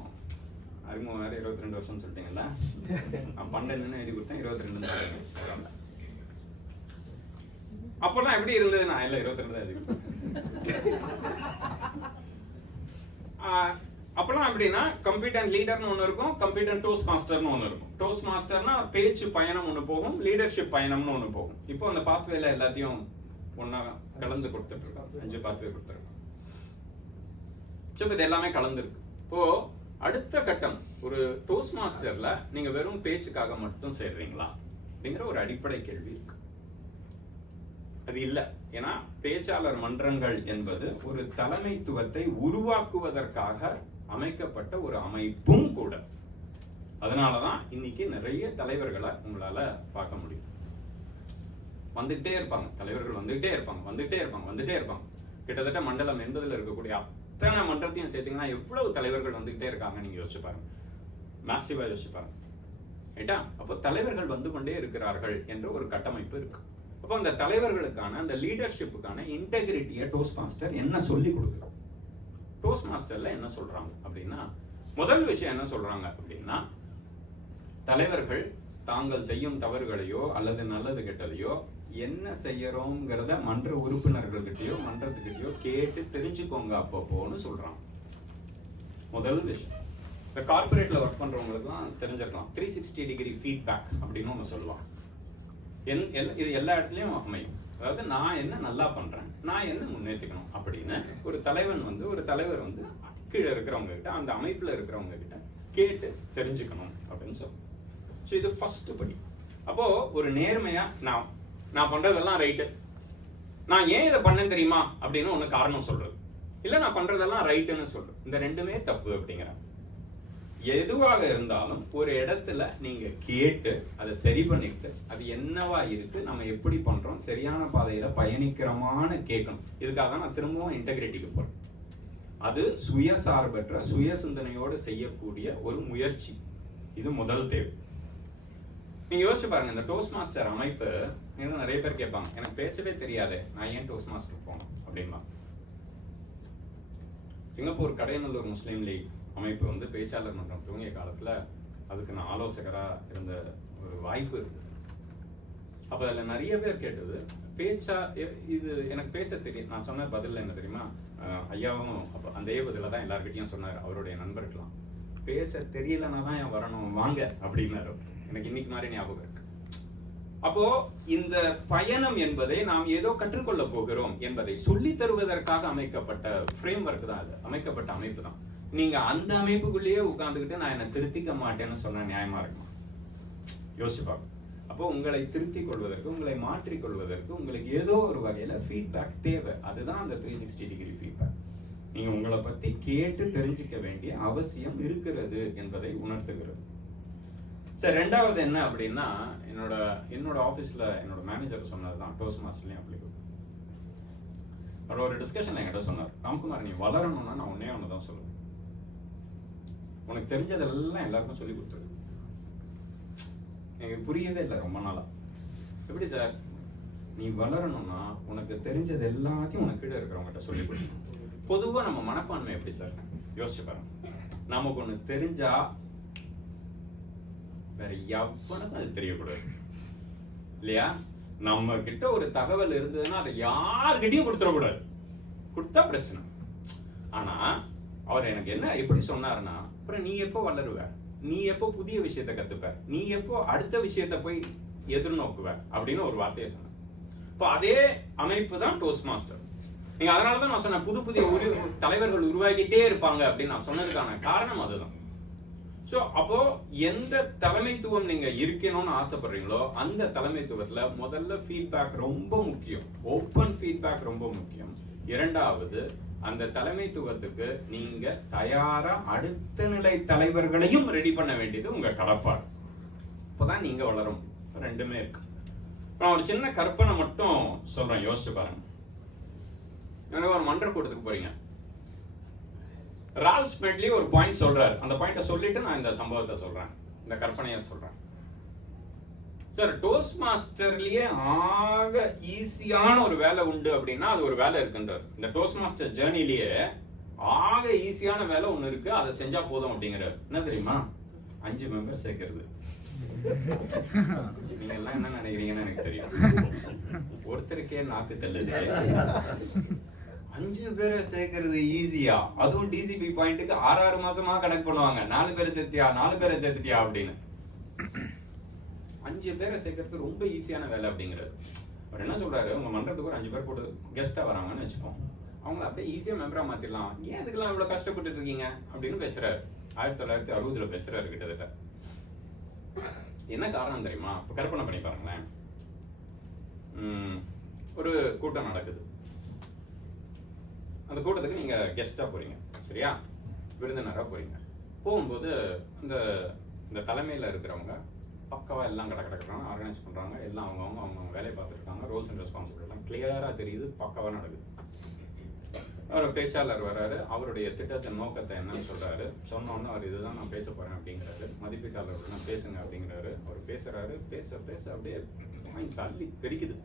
அறிமுகம் வேற 22 வருஷம் சொல்லிட்டீங்கல்ல, நான் 12 எழுதி கொடுத்தேன், 22 அப்பெல்லாம் எப்படி இருந்தது, நான் இல்ல 22 தான் எழுதி கொடுத்தேன். அப்பெல்லாம் எப்படின்னா, கம்பீட்டன்ட் லீடர்னு ஒண்ணு இருக்கும், கம்பீட்டன்ட் டோஸ்ட் மாஸ்டர்னு ஒண்ணு இருக்கும். டோஸ்ட் மாஸ்டர்னா பேச்சு பயணம் ஒண்ணு போகும், லீடர்ஷிப் பயணம்னு ஒண்ணு போகும். இப்போ அந்த பாத்வேல எல்லாத்தையும் ஒன்னா கலந்து கொடுத்துட்டு இருக்கோம், 5 பாத்வே கொடுத்துருக்கோம். இது எல்லாமே கலந்து இருக்கு. இப்போ அடுத்த கட்டம், ஒரு டோஸ்ட் மாஸ்டர்ல நீங்க வெறும் பேச்சுக்காக மட்டும் சேர்றீங்களா அப்படிங்கிற ஒரு அடிப்படை கேள்வி இருக்கு. அது இல்ல. ஏன்னா பேச்சாளர் மன்றங்கள் என்பது ஒரு தலைமைத்துவத்தை உருவாக்குவதற்காக அமைக்கப்பட்ட ஒரு அமைப்பும் கூட. அதனாலதான் இன்னைக்கு நிறைய தலைவர்களை உங்களால பார்க்க முடியும். வந்துகிட்டே இருப்பாங்க தலைவர்கள், வந்துகிட்டே இருப்பாங்க. கிட்டத்தட்ட மண்டலம் 80ல இருக்கக்கூடிய அத்தனை மன்றத்தையும் சேர்த்தீங்கன்னா எவ்வளவு தலைவர்கள் வந்துகிட்டே இருக்காங்க நீங்க யோசிச்சு பாருங்க, மேசிவா யோசிச்சு பாருங்க. ரைட்டா? அப்போ தலைவர்கள் வந்து கொண்டே இருக்கிறார்கள் என்ற ஒரு கட்டமைப்பு இருக்கு. அப்போ அந்த தலைவர்களுக்கான அந்த லீடர்ஷிப்புக்கான இன்டெகிரிட்டியை டோஸ்ட் மாஸ்டர் என்ன சொல்லி கொடுக்குறோம். டோஸ்ட் மாஸ்டர்ல என்ன சொல்றாங்க அப்படின்னா, முதல் விஷயம் என்ன சொல்றாங்க அப்படின்னா, தலைவர்கள் தாங்கள் செய்யும் தவறுகளையோ அல்லது நல்லது கெட்டதையோ என்ன செய்யறோங்கிறத மன்ற உறுப்பினர்கள்கிட்டயோ மன்றத்துக்கிட்டயோ கேட்டு தெரிஞ்சுக்கோங்க அப்பப்போன்னு சொல்றான். முதல் விஷயம். இந்த கார்பரேட்ல ஒர்க் பண்றவங்களுக்குலாம் தெரிஞ்சிருக்கலாம் 360 டிகிரி ஃபீட்பேக் அப்படின்னு ஒன்று சொல்லுவாங்க. இது எல்லா இடத்துலயும் அமையும். அதாவது நான் என்ன நல்லா பண்றேன், நான் என்ன முன்னேற்றிக்கணும் அப்படின்னு ஒரு தலைவர் வந்து கீழே இருக்கிறவங்க கிட்ட, அந்த அமைப்புல இருக்கிறவங்க கிட்ட கேட்டு தெரிஞ்சுக்கணும் அப்படின்னு சொல்லுவோம். ஸோ இது ஃபர்ஸ்ட் படி. அப்போ ஒரு நேர்மையா நான் பண்றதெல்லாம் ரைட்டு, நான் ஏன் இதை பண்ணேன் தெரியுமா அப்படின்னு ஒண்ணு காரணம் சொல்றது, இல்ல நான் பண்றதெல்லாம் ரைட்டுன்னு சொல்றது, இந்த ரெண்டுமே தப்பு அப்படிங்கிறாங்க. எதுவாக இருந்தாலும் ஒரு இடத்துல நீங்க கேட்டு அதை சரி பண்ணிட்டு அது என்னவா இருக்கு, நம்ம எப்படி பண்றோம், சரியான பாதையில பயணிக்கிறோமான்னு கேட்கணும். இதுக்காக தான் நான் திரும்பவும் இன்டெகிரிட்டிக்கு போறேன். அது சுயசார்பற்ற சுய சிந்தனையோடு செய்யக்கூடிய ஒரு முயற்சி. இது முதல் தேவை. நீங்க யோசிச்சு பாருங்க, இந்த டோஸ்ட் மாஸ்டர் அமைப்பு நிறைய பேர் கேட்பாங்க, எனக்கு பேசவே தெரியாது, நான் ஏன் டோஸ்ட் மாஸ்டர் போகணும் அப்படின்னா. சிங்கப்பூர் கடையநல்லூர் முஸ்லீம் லீக் அமைப்பு வந்து பேச்சாளர் மன்றம் துவங்கிய காலத்துல அதுக்கு நான் ஆலோசகரா இருந்த ஒரு வாய்ப்பு இருக்கு. அப்ப அதுல நிறைய பேர் கேட்டது, இது எனக்கு பேச தெரியும். நான் சொன்ன பதில் என்ன தெரியுமா, ஐயாவும் அப்ப அந்த பதில தான் எல்லார்கிட்டையும் சொன்னார். அவருடைய நண்பர்கள்லாம் பேச தெரியலன்னா தான் என் வரணும் வாங்க அப்படின்னாரு. எனக்கு இன்னைக்கு மாதிரி ஞாபகம் இருக்கு. அப்போ இந்த பயணம் என்பதை நாம் ஏதோ கற்றுக்கொள்ள போகிறோம் என்பதை சொல்லி தருவதற்காக அமைக்கப்பட்ட ஃப்ரேம் ஒர்க் தான், அது அமைக்கப்பட்ட அமைப்பு தான். நீங்க அந்த அமைப்புக்குள்ளேயே உட்கார்ந்துக்கிட்டு நான் என்ன திருத்திக்க மாட்டேன்னு சொன்ன நியாயமா இருக்குமா? யோசிச்சு பார்க்க. அப்போ உங்களை திருத்திக் கொள்வதற்கு, உங்களை மாற்றிக் கொள்வதற்கு உங்களுக்கு ஏதோ ஒரு வகையில ஃபீட்பேக் தேவை. அதுதான் அந்த 360 டிகிரி ஃபீட்பேக். நீங்க உங்களை பத்தி கேட்டு தெரிஞ்சுக்க வேண்டிய அவசியம் இருக்கிறது என்பதை உணர்த்துகிறது. சரி, ரெண்டாவது என்ன அப்படின்னா, என்னோட ஆபீஸ்ல என்னோட மேனேஜர் சொன்னதுதான் டோஸ்ட் மாஸ்டர்லயும் அப்ளிகபிள். அவர் ஒரு டிஸ்கஷன்ல என்கிட்ட சொன்னார், ராம்குமார் நீ வளரணும்னா நான் ஒன்னே ஒண்ணுதான் சொல்லுவேன், உனக்கு தெரிஞ்சதெல்லாம் எல்லாருக்கும் சொல்லி கொடுத்துரு. எனக்கு புரியவே இல்லை ரொம்ப நாளா. எப்படி சார்? நீ வளரணும்னா உனக்கு தெரிஞ்சது எல்லாத்தையும் உனக்கு கீழே இருக்கிறவங்ககிட்ட சொல்லி கொடுக்கணும். பொதுவா நம்ம மனப்பான்மை எப்படி சார்? யோசிச்சு பாருங்க. நமக்கு ஒண்ணு தெரிஞ்சா வேற எவனுக்கும் அது தெரியக்கூடாது இல்லையா? நம்ம கிட்ட ஒரு தகவல் இருந்ததுன்னா அதை யாருக்கிட்டையும் கொடுத்துடக்கூடாது. கொடுத்தா பிரச்சனை. ஆனா அவர் எனக்கு என்ன எப்படி சொன்னாருன்னா, அப்புறம் நீ எப்போ வளருவ, நீ எப்போ புதிய விஷயத்த கத்துப்ப, நீ எப்போ அடுத்த விஷயத்த போய் எதிர்நோக்குவ அப்படின்னு ஒரு வார்த்தையை சொன்னார். இப்போ அதே அமைப்பு தான் டோஸ்ட் மாஸ்டர். நீங்க அதனாலதான் நான் சொன்னேன், புது புதிய தலைவர்கள் உருவாகிட்டே இருப்பாங்க அப்படின்னு நான் சொன்னதுக்கான காரணம் அதுதான். சோ அப்போ எந்த தலைமைத்துவம் நீங்க இருக்கணும்னு ஆசைப்படுறீங்களோ அந்த தலைமைத்துவத்துல முதல்ல ஃபீட்பேக் ரொம்ப முக்கியம். ஓப்பன் ஃபீட்பேக் ரொம்ப முக்கியம். இரண்டாவது, அந்த தலைமைத்துவத்துக்கு நீங்க தயாரா அடுத்த நிலை தலைவர்களையும் ரெடி பண்ண வேண்டியது உங்க கடப்பாடு. இப்பதான் நீங்க வளரும். ரெண்டுமே இருக்கு. நான் ஒரு சின்ன கற்பனை மட்டும் சொல்றேன், யோசிச்சு பாருங்க. ஒரு மன்ற கூட்டத்துக்கு போறீங்க, ரால்ஃப் ஸ்மெட்லி ஒரு பாயிண்ட் சொல்றாரு. அந்த பாயிண்ட சொல்லிட்டு நான் இந்த சம்பவத்தை சொல்றேன், இந்த கற்பனையை சொல்றேன். சார், டோஸ்ட் மாஸ்டர்லயே ஆக ஈஸியான ஒரு வேலை உண்டு அப்படின்னா அது ஒரு வேலை இருக்குன்றார். இந்த டோஸ்ட் மாஸ்டர் ஜேர்னிலேயே ஆக ஈஸியான வேலை ஒண்ணு இருக்கு, அதை செஞ்சா போதும் அப்படிங்கிறார். என்ன தெரியுமா? 5 மெம்பர் சேர்க்கிறது. நீங்க எல்லாம் என்ன நினைக்கிறீங்கன்னு எனக்கு தெரியும். ஒருத்தருக்கே நாக்கு தள்ளுது. 5 பேரை சேர்க்கிறது ஈஸியா? அதுவும் டிசிபி பாயிண்ட்டுக்கு 6 மாசமா கணக்கு பண்ணுவாங்க. 4 பேரை சேர்த்தியா, 4 பேரை சேர்த்துட்டியா அப்படின்னு. 5 பேரை சேர்க்கறது ரொம்ப ஈஸியான வேலை அப்படிங்கிறது. அவர் என்ன சொல்றாரு, உங்க மன்றத்துக்கு ஒரு 5 பேர் போட்டு கெஸ்டா வராங்கன்னு வச்சுப்போம், அவங்க அப்படியே ஈஸியா மெம்பரா மாத்திடலாம், ஏன் இதுக்கெல்லாம் இவ்வளவு கஷ்டப்பட்டு இருக்கீங்க அப்படின்னு பேசுறாரு. 1960 பேசுறாரு கிட்டத்தட்ட. என்ன காரணம் தெரியுமா? கற்பனை பண்ணி பாருங்களேன். ஒரு கூட்டம் நடக்குது. அந்த கூட்டத்துக்கு நீங்க கெஸ்டா போறீங்க, சரியா? விருந்தினரா போறீங்க. போகும்போது இந்த தலைமையில இருக்கிறவங்க பக்காவா எல்லாம் கடற்கறாங்க, ஆர்கனைஸ் பண்றாங்க, எல்லாம் அவங்க வேலையை பார்த்துருக்காங்க. ரோல்ஸ் அண்ட் ரெஸ்பான்சிபிலிட்டி எல்லாம் கிளியரா தெரியுது, பக்காவா நடக்குது. அவர் பேச்சாளர் வர்றாரு, அவருடைய திட்டத்தின் நோக்கத்தை என்னன்னு சொல்றாரு. சொன்னோன்னு அவர் இதுதான் நான் பேச போறேன் அப்படிங்கிறாரு. மதிப்பீட்டாளர் பேசுங்க அப்படிங்கிறாரு. அவர் பேசுறாரு, பேச பேச அப்படியே பாயிண்ட்ஸ் அள்ளி தெரிக்குது.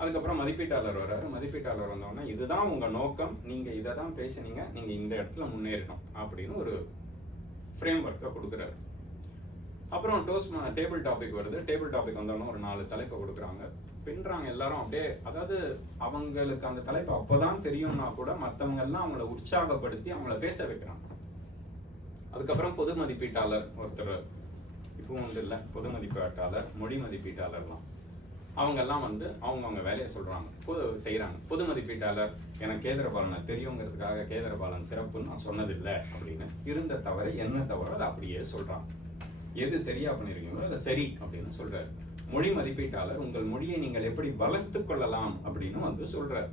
அதுக்கப்புறம் மதிப்பீட்டாளர் வர்றாரு. மதிப்பீட்டாளர் வந்தோடனே இதுதான் உங்க நோக்கம், நீங்க இதை தான் பேசுனீங்க, நீங்க இந்த இடத்துல முன்னேறணும் அப்படின்னு ஒரு ஃப்ரேம் ஒர்க்கை கொடுக்குறாரு. அப்புறம் டேபிள் டாபிக் வருது. டேபிள் டாபிக் வந்தோடனே ஒரு 4 தலைப்பை கொடுக்குறாங்க. பின்றாங்க எல்லாரும் அப்படியே. அதாவது அவங்களுக்கு அந்த தலைப்பு அப்பதான் தெரியும்னா கூட மற்றவங்க எல்லாம் அவங்கள உற்சாகப்படுத்தி அவங்கள பேச வைக்கிறாங்க. அதுக்கப்புறம் பொது மதிப்பீட்டாளர் ஒருத்தர் இப்பவும் உண்டு இல்ல, பொது மதிப்பீட்டாளர், மொழி மதிப்பீட்டாளர்லாம் அவங்க எல்லாம் வந்து அவங்க வேலையை சொல்றாங்க, செய்யறாங்க. பொது மதிப்பீட்டாளர் எனக்கு கேந்திரபாலனை தெரியுங்கிறதுக்காக கேந்திரபாலன் சிறப்புன்னு நான் சொன்னதில்லை அப்படின்னு இருந்த தவிர என்ன தவிர அதை அப்படியே சொல்றாங்க. எது சரியா பண்ணிருக்கீங்களோ அதை சரி அப்படின்னு சொல்றாரு. மொழி மதிப்பீட்டாளர் உங்கள் மொழியை நீங்கள் எப்படி வளர்த்து கொள்ளலாம் அப்படின்னு வந்து சொல்றாரு.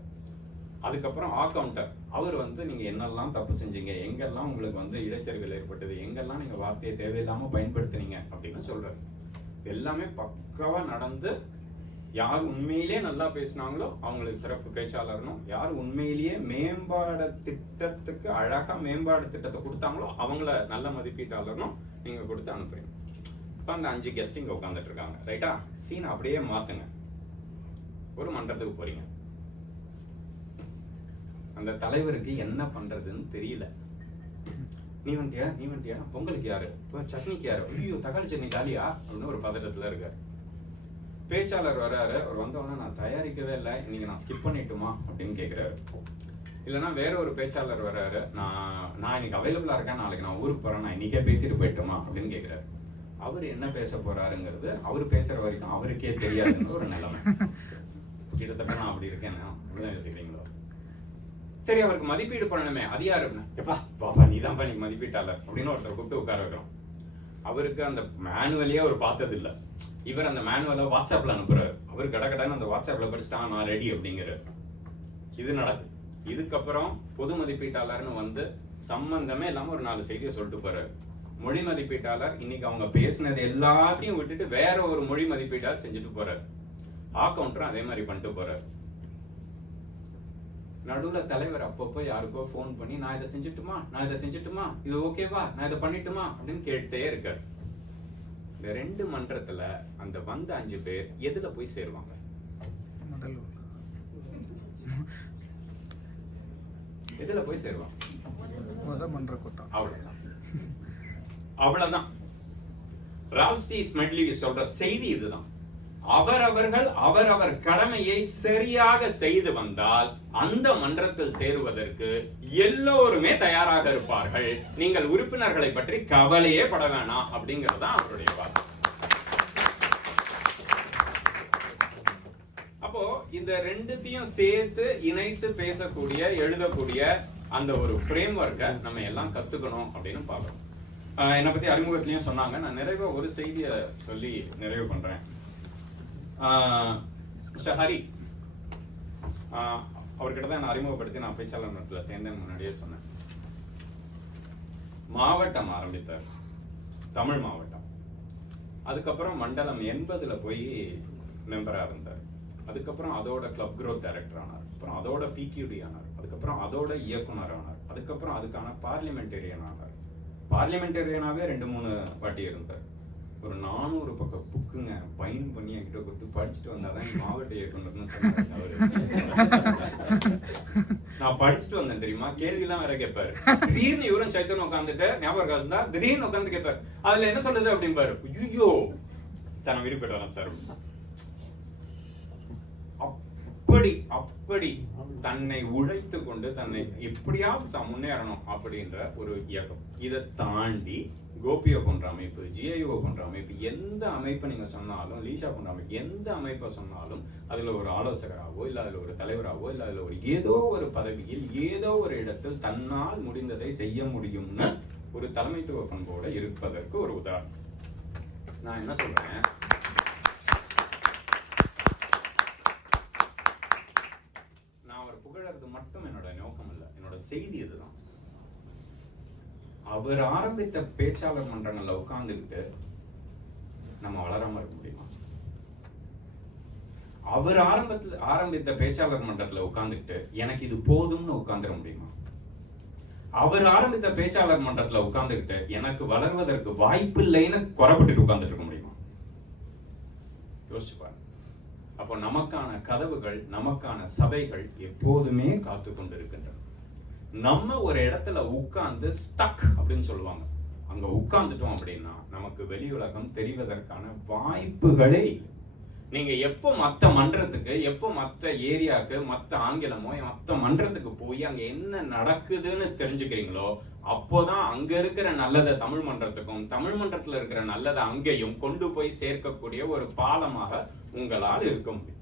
அதுக்கப்புறம் அக்கவுண்டர் அவர் வந்து நீங்க என்னெல்லாம் தப்பு செஞ்சீங்க, எங்கெல்லாம் உங்களுக்கு வந்து இடைச்செருகல் ஏற்பட்டது, எங்கெல்லாம் நீங்க வார்த்தையை தேவையில்லாம பயன்படுத்தினீங்க அப்படின்னு சொல்றாரு. எல்லாமே பக்காவா நடந்து யார் உண்மையிலேயே நல்லா பேசினாங்களோ அவங்களுக்கு சிறப்பு பேச்சாளர்னும், யார் உண்மையிலேயே மேம்பாடு திட்டத்துக்கு அழகா மேம்பாடு திட்டத்தை கொடுத்தாங்களோ அவங்கள நல்ல மதிப்பீட்டாளர்னும் நீங்க கொடுத்து அனுப்புறீங்க. இப்ப அந்த 5 கெஸ்ட் இங்க உட்காந்துட்டு இருக்காங்க, ரைட்டா? சீன் அப்படியே மாத்துங்க. ஒரு மன்றத்துக்கு போறீங்க, அந்த தலைவருக்கு என்ன பண்றதுன்னு தெரியல. நீ வந்துட்டியா பொங்கலுக்கு யாரு, சட்னிக்கு யாரு, ஐயோ தக்காளி சட்னி காலியா அப்படின்னு ஒரு பதட்டத்துல இருக்காரு. பேச்சாளர் வர்றாரு, அவர் வந்தவொடனே நான் தயாரிக்கவே இல்லை, இன்னைக்கு நான் ஸ்கிப் பண்ணிட்டுமா அப்படின்னு கேட்கிறாரு. இல்லைன்னா வேற ஒரு பேச்சாளர் வர்றாரு, நான் இன்னைக்கு அவைலபிளா இருக்கேன், நாளைக்கு நான் ஊருக்கு போறேன், நான் இன்னைக்கே பேசிட்டு போயிட்டுமா அப்படின்னு கேட்கிறாரு. அவர் என்ன பேச போறாருங்கிறது அவர் பேசுற வரைக்கும் அவருக்கே தெரியாதுன்னு ஒரு நிலைமை. கிட்டத்தட்ட நான் அப்படி இருக்கேன், அப்படிதான் யோசிக்கிறீங்களோ? சரி, அவருக்கு மதிப்பீடு பண்ணணுமே, அது யாரு? எப்பா பாப்பா நீதான்ப்பா நீங்க மதிப்பீட்டாளர் அப்படின்னு ஒருத்தர் கூப்பிட்டு உட்கார வைக்கிறோம். அவருக்கு அந்த மேனுவலியே அவர் பார்த்தது இல்லை. இவர் அந்த மேனுவலை வாட்ஸ்அப்ல அனுப்புறாரு. அவர் கடகடன்னு அந்த வாட்ஸ்அப்ல படிச்சுட்டா நான் ரெடி அப்படிங்கிறார். இது நடக்குது. இதுக்கப்புறம் பொது மதிப்பீட்டாளர்னு வந்து சம்பந்தமே இல்லாம ஒரு 4 செய்தியை சொல்லிட்டு போறாரு. மொழி மதிப்பீட்டாளர் இன்னைக்கு அவங்க பேசினது எல்லாத்தையும் விட்டுட்டு வேற ஒரு மொழி மதிப்பீட்டாளர் செஞ்சுட்டு போறாரு. அக்கவுண்டரும் அதே மாதிரி பண்ணிட்டு போறாரு. நடுவுல தலைவர் அப்பப்போ யாருக்கோ போன் பண்ணி நான் இதை செஞ்சுட்டுமா, இது ஓகேவா, நான் இதை பண்ணிட்டுமா அப்படின்னு கேட்டே இருக்காரு. இந்த 2 மன்றத்துல அந்த வந்த 5 பேர் எதுல போய் சேருவாங்க? எதுல போய் சேருவாங்க? மன்ற கூட்டம். அவ்வளவுதான். ரால்ஃப் சி ஸ்மெட்லி சொல்ற செய்தி இதுதான். அவரவர் கடமையை சரியாக செய்து வந்தால் அந்த மன்றத்தில் சேருவதற்கு எல்லோருமே தயாராக இருப்பார்கள். நீங்கள் உறுப்பினர்களை பற்றி கவலையே பட வேணாம் அப்படிங்கறதுதான் அவருடைய வாதம். அப்போ இந்த 2த்தையும் சேர்த்து இணைத்து பேசக்கூடிய எழுதக்கூடிய அந்த ஒரு ஃப்ரேம் ஒர்க்கை நம்ம எல்லாம் கத்துக்கணும் அப்படின்னு பாக்குறோம். என்னை பத்தி அறிமுகத்திலையும் சொன்னாங்க. நான் நிறைவா ஒரு செய்தியை சொல்லி நிறைவு பண்றேன். ஹரி அவர்கிட்ட தான் நான் அறிமுகப்படுத்தி நான் பேச்சாளர் மன்றத்தில் சேர்ந்தேன். முன்னாடியே சொன்னேன். மாவட்டம் ஆரம்பித்தார், தமிழ் மாவட்டம். அதுக்கப்புறம் மண்டலம் 80ல போய் மெம்பரா இருந்தார். அதுக்கப்புறம் அதோட கிளப் குரோத் டைரக்டர் ஆனார். அப்புறம் அதோட PQD ஆனார். அதுக்கப்புறம் அதோட இயக்குனர் ஆனார். அதுக்கப்புறம் அதுக்கான பார்லிமெண்டேரியன் ஆனார். பார்லிமெண்டேரியனாவே 2-3 வாட்டி இருந்தார். ஒரு 400 பக்கம் புக்குங்க பைன் பண்ணி என்கிட்ட கொடுத்து படிச்சுட்டு வந்தாதான் மாவட்ட இயக்குனர்னு சொன்னாரு. நான் படிச்சுட்டு வந்தேன் தெரியுமா, கேள்வி எல்லாம் வேற கேட்பாரு. திடீர்னு இவரும் சைத்தன் உட்காந்துட்டு ஞாபகம் இருந்தா திடீர்னு உட்காந்து கேட்பாரு, அதுல என்ன சொல்றது அப்படின்பாரு. ஐயோ சார் நான் வீடு போயிட்டு வரேன் சார். அப்படி தன்னை உழைத்து கொண்டு தன்னை எப்படியாவது தான் முன்னேறணும் அப்படின்ற ஒரு இயக்கம். இதை தாண்டி கோபியோ போன்ற அமைப்பு, GIO போன்ற அமைப்பு, எந்த அமைப்பை நீங்க சொன்னாலும், லீஷா போன்ற அமைப்பு, எந்த அமைப்பை சொன்னாலும் அதுல ஒரு ஆலோசகராகவோ இல்ல அதுல ஒரு தலைவராகவோ இல்ல அதுல ஒரு ஏதோ ஒரு பதவியில் ஏதோ ஒரு இடத்தில் தன்னால் முடிந்ததை செய்ய முடியும்னு ஒரு தலைமைத்துவ பண்போட இருப்பதற்கு ஒரு உதாரணம். நான் என்ன சொல்றேன், நான் அவர் புகழறது மட்டும் என்னோட நோக்கம் இல்லை, என்னோட செய்தி இதுதான். அவர் ஆரம்பித்த பேச்சாளர் மன்றங்கள்ல உட்கார்ந்துக்கிட்டு நம்ம வளராம இருக்க முடியுமா? அவர் ஆரம்பித்த பேச்சாளர் மன்றத்துல உட்கார்ந்துக்கிட்டு எனக்கு இது போதும்னு உட்கார்ந்துட முடியுமா? அவர் ஆரம்பித்த பேச்சாளர் மன்றத்துல உட்கார்ந்துக்கிட்டு எனக்கு வளர்வதற்கு வாய்ப்பு இல்லைன்னு குறைப்பட்டு உட்கார்ந்துட்டு இருக்க முடியுமா? யோசிச்சு பாருங்க. அப்போ நமக்கான கதவுகள், நமக்கான சபைகள் எப்போதுமே காத்து கொண்டு இருக்கின்றன. நம்ம ஒரு இடத்துல உட்கார்ந்து ஸ்டக் அப்படின்னு சொல்லுவாங்க, அங்க உட்கார்ந்துட்டோம் அப்படின்னா நமக்கு வெளி உலகம் தெரிவதற்கான வாய்ப்புகளே இல்லை. நீங்க எப்போ மத்த மன்றத்துக்கு, எப்போ மத்த ஏரியாவுக்கு, மத்த ஆங்கிலமோ மத்த மன்றத்துக்கு போய் அங்க என்ன நடக்குதுன்னு தெரிஞ்சுக்கிறீங்களோ அப்போதான் அங்க இருக்கிற நல்லதை தமிழ் மன்றத்துக்கும், தமிழ் மன்றத்துல இருக்கிற நல்லதை அங்கேயும் கொண்டு போய் சேர்க்கக்கூடிய ஒரு பாலமாக உங்களால் இருக்க முடியும்.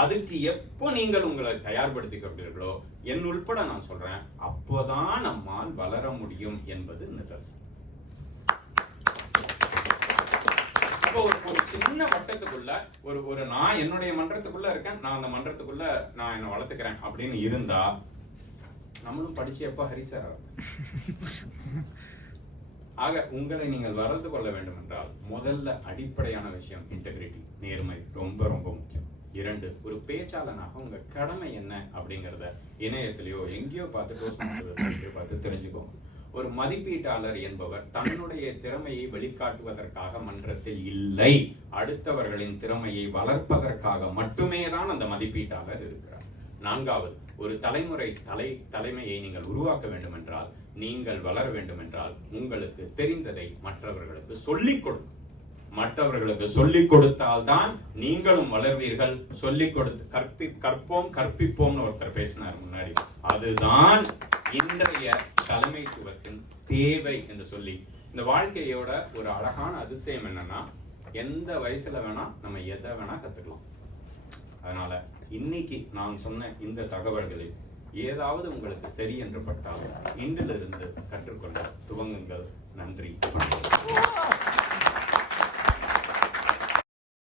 அதுக்கு எப்போ நீங்கள் உங்களை தயார்படுத்திக்கிறீர்களோ, என் உள்பட நான் சொல்றேன், அப்போதான் நம்மால் வளர முடியும் என்பது நிதர்சனம். ஒரு சின்ன வட்டத்துக்குள்ள ஒரு நான் என்னுடைய மன்றத்துக்குள்ள இருக்கேன், நான் அந்த மன்றத்துக்குள்ள நான் என்ன வளர்த்துக்கிறேன் அப்படின்னு இருந்தா நம்மளும் படிச்சு எப்ப ஹரிசார். ஆக உங்களை நீங்கள் வளர்த்து கொள்ள வேண்டும் என்றால் முதல்ல அடிப்படையான விஷயம் இன்டெகிரிட்டி, நேர்மை ரொம்ப ரொம்ப முக்கியம். 2, ஒரு பேச்சாளனாக உங்க கடமை என்ன அப்படிங்கறத இணையத்திலேயோ எங்கேயோ பார்த்து தெரிஞ்சுக்கோங்க. ஒரு மதிப்பீட்டாளர் என்பவர் தன்னுடைய திறமையை வெளிக்காட்டுவதற்காக மன்றத்தில் இல்லை, அடுத்தவர்களின் திறமையை வளர்ப்பதற்காக மட்டுமே தான் அந்த மதிப்பீட்டாளர் இருக்கிறார். 4வது, ஒரு தலைமையை நீங்கள் உருவாக்க வேண்டும் என்றால், நீங்கள் வளர வேண்டும் என்றால், உங்களுக்கு தெரிந்ததை மற்றவர்களுக்கு சொல்லிக் கொடுங்க. மற்றவர்களுக்கு சொல்லிக் கொடுத்தால்தான் நீங்களும் வளர்வீர்கள். சொல்லிக் கொடுத்து கற்பிப்போம்னு ஒருத்தர் பேசினார் முன்னாடி. அதுதான் இன்றைய தலைமைத்துவத்தின் தேவை என்று சொல்லி, இந்த வாழ்க்கையோட ஒரு அழகான அதிசயம் என்னன்னா, எந்த வயசுல வேணா நம்ம எதை வேணா கத்துக்கலாம். அதனால இன்னைக்கு நான் சொன்ன இந்த தகவல்களில் ஏதாவது உங்களுக்கு சரி என்று பட்டால் இன்றிலிருந்து கற்றுக்கொள்ள துவங்குங்கள். நன்றி.